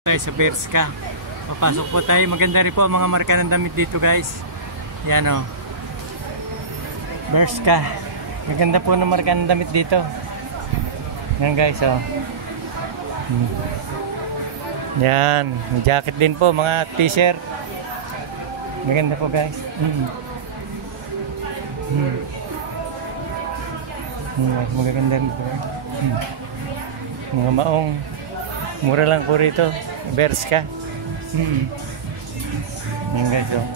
Tayo sa Bershka. Papasok po tayo. Maganda rin po ang mga marka ng damit dito, guys. Yan o. Bershka. Maganda po ng marka ng damit dito. Yan, guys, o. Yan. May jacket din po, mga t-shirt. Maganda po, guys. Magaganda rin po. Mga maong. Mura lang po rito. Bershka. Yan, guys, oh.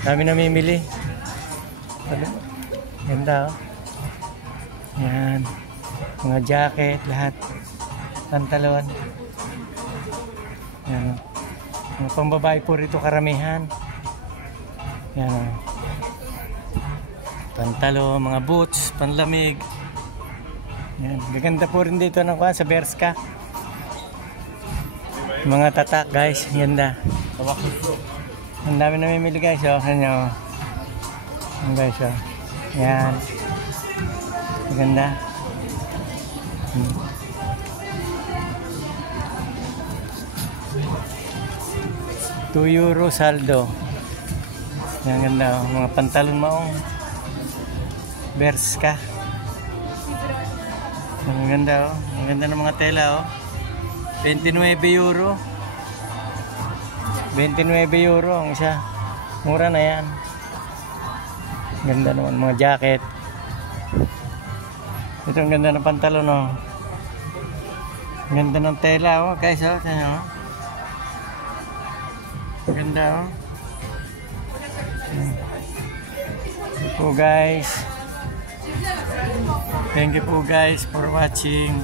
Dami namimili. Ganda, oh. Yan. Mga jacket, lahat. Pantalon. Yan, oh. Mga pambabae po rito karamihan. Yan, oh. Pantalon, mga boots, panlamig. Yan. Gaganda po rin dito ng sa Bershka. Mga tatak, guys. Ganda. Ang dami namimili, guys, oh. Yan, oh. Yan, guys, oh. Yan. Ganda. €2 saldo. Yan, ganda, oh. Mga pantalon maong Bershka. Ang ganda, oh. Ang ganda ng mga tela, oh. €29. €29 ang isa. Mura na yan. Ganda naman mga jacket. Ito ang ganda ng pantalon, oh. Ganda ng tela, oh. Guys, oh. Tignan, oh. Ganda, oh. Ito po, guys. Thank you po, guys, for watching.